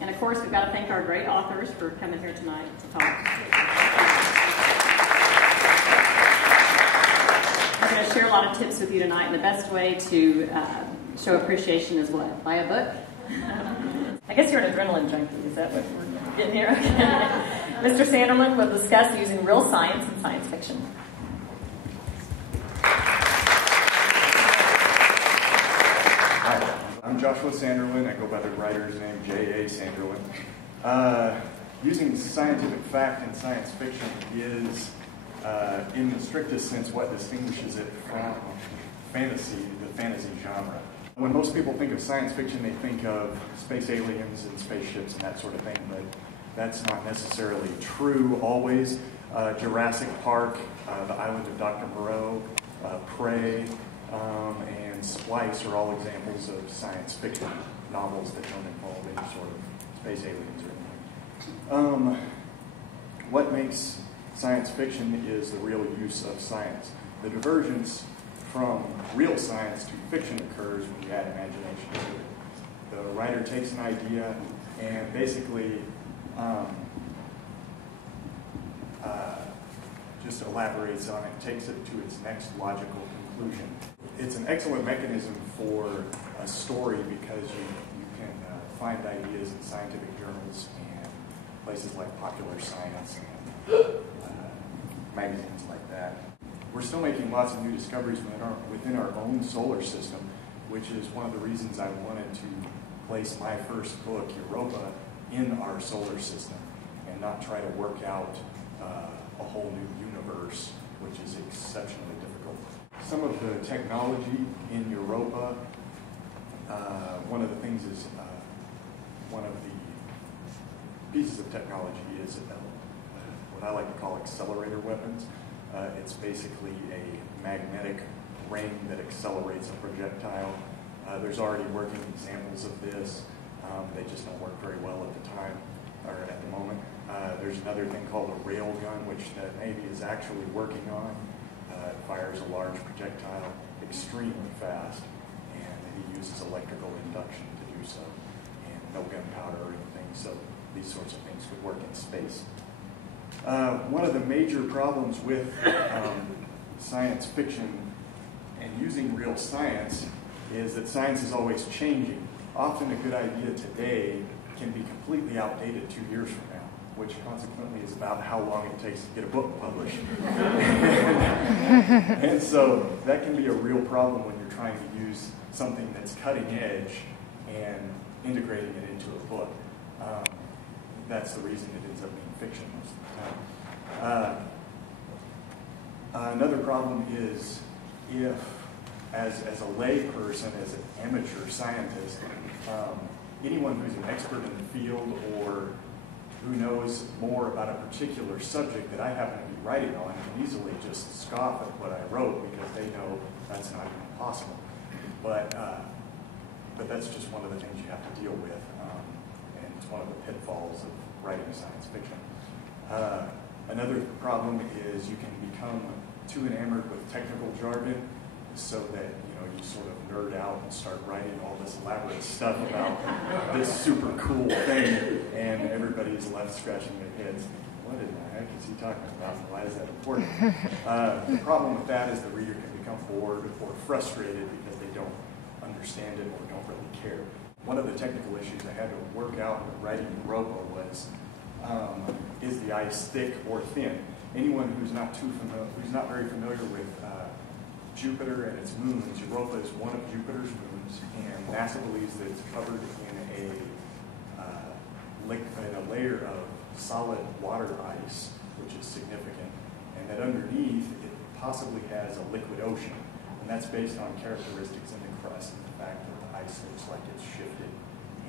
And of course, we've got to thank our great authors for coming here tonight to talk. I'm going to share a lot of tips with you tonight, and the best way to show appreciation is what? Buy a book? I guess you're an adrenaline junkie. Is that what we're getting here? Mr. Sanderlin will discuss using real science in science fiction. Hi, I'm Joshua Sanderlin. I go by the writer's name j.a.sanderlin. Using scientific fact in science fiction is, in the strictest sense, what distinguishes it from fantasy, the fantasy genre. When most people think of science fiction, they think of space aliens and spaceships and that sort of thing, but that's not necessarily true always. Jurassic Park, The Island of Dr. Moreau, Prey, and Splice are all examples of science fiction novels that don't involve any sort of space aliens or anything. What makes science fiction is the real use of science. The divergence from real science to fiction occurs when you add imagination to it. The writer takes an idea and basically just elaborates on it, takes it to its next logical conclusion. It's an excellent mechanism for a story because you can find ideas in scientific journals and places like Popular Science and magazines like that. We're still making lots of new discoveries within our own solar system, which is one of the reasons I wanted to place my first book, Europa, in our solar system and not try to work out a whole new universe, which is exceptionally difficult. Some of the technology in Europa, one of the things is, one of the pieces of technology is what I like to call accelerator weapons. It's basically a magnetic ring that accelerates a projectile. There's already working examples of this. They just don't work very well at the time, or at the moment. There's another thing called a rail gun, which the Navy is actually working on. It fires a large projectile extremely fast, and it uses electrical induction to do so, and no gunpowder or anything, so these sorts of things could work in space. One of the major problems with science fiction and using real science is that science is always changing. Often a good idea today can be completely outdated 2 years from now, which consequently is about how long it takes to get a book published. And so that can be a real problem when you're trying to use something that's cutting edge and integrating it into a book. That's the reason it ends up being fiction most of the time. Another problem is if, as a lay person, as an amateur scientist, anyone who's an expert in the field or who knows more about a particular subject that I happen to be writing on can easily just scoff at what I wrote because they know that's not even possible. But that's just one of the things you have to deal with, and it's one of the pitfalls of writing science fiction. Another problem is you can become too enamored with technical jargon so that you sort of nerd out and start writing all this elaborate stuff about this super cool thing, and everybody's left scratching their heads thinking, what in the heck is he talking about, and why is that important? The problem with that is the reader can become bored or frustrated because they don't understand it or don't really care. One of the technical issues I had to work out with writing Europa was, is the ice thick or thin? Anyone who's not very familiar with Jupiter and its moons, Europa is one of Jupiter's moons, and NASA believes that it's covered in a layer of solid water ice, which is significant, and that underneath it possibly has a liquid ocean, and that's based on characteristics in the crust and the fact that the ice looks like it's shifted,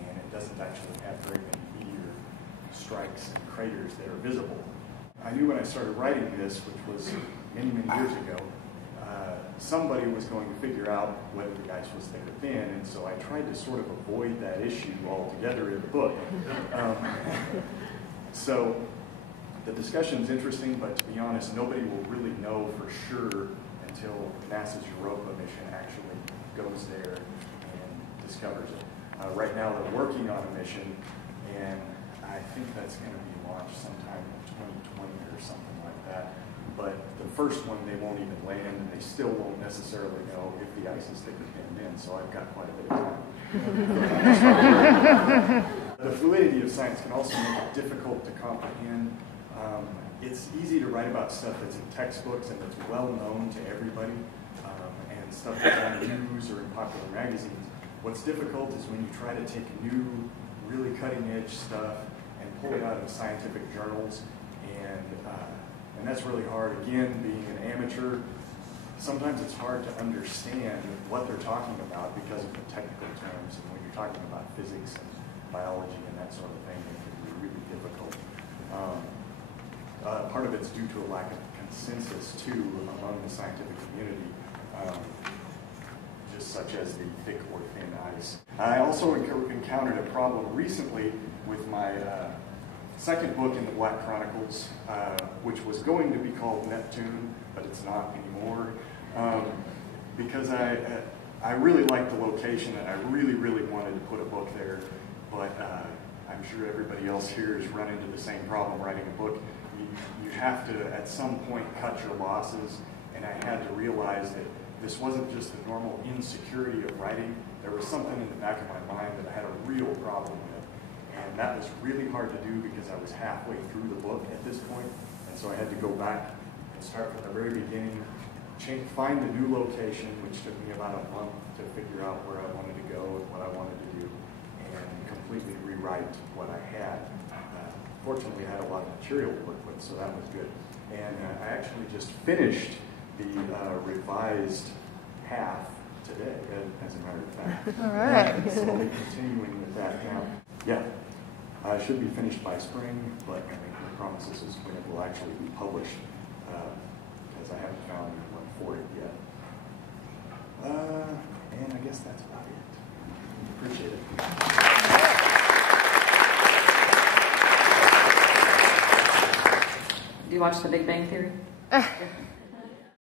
and it doesn't actually have very many meteor strikes and craters that are visible. I knew when I started writing this, which was many, many years ago, somebody was going to figure out whether the ice was thick or thin, and so I tried to sort of avoid that issue altogether in the book. So the discussion's interesting, but to be honest, nobody will really know for sure until NASA's Europa mission actually goes there and discovers it. Right now they're working on a mission, and I think that's going to be launched sometime in 2020 or something like that. But the first one, they won't even land, and they still won't necessarily know if the ice is thick or thin in, so I've got quite a bit of time. The fluidity of science can also make it difficult to comprehend. It's easy to write about stuff that's in textbooks and that's well known to everybody, and stuff that's on the news or in popular magazines. What's difficult is when you try to take new, really cutting-edge stuff and pull it out of scientific journals, and that's really hard. Again, being an amateur, sometimes it's hard to understand what they're talking about because of the technical terms, and when you're talking about physics and biology and that sort of thing, it can be really difficult. Part of it's due to a lack of consensus, too, among the scientific community, just such as the thick or thin ice. I also encountered a problem recently with my second book in the Black Chronicles, which was going to be called Neptune, but it's not anymore, because I really liked the location and I really, really wanted to put a book there, but I'm sure everybody else here has run into the same problem writing a book. You have to, at some point, cut your losses, and I had to realize that this wasn't just the normal insecurity of writing. There was something in the back of my mind that I had a real problem with, and that was really hard to do because I was halfway through the book at this point, and so I had to go back and start from the very beginning, find a new location, which took me about a month to figure out where I wanted to go and what I wanted to do, and completely rewrite what I had. Fortunately, I had a lot of material to work with, so that was good. And I actually just finished the revised half today, as a matter of fact. All right. So I'll be continuing with that now. Yeah, I should be finished by spring, but I think the promises is when it will actually be published, because I haven't found one for it yet. And I guess that's about it. Appreciate it. Do you watch The Big Bang Theory?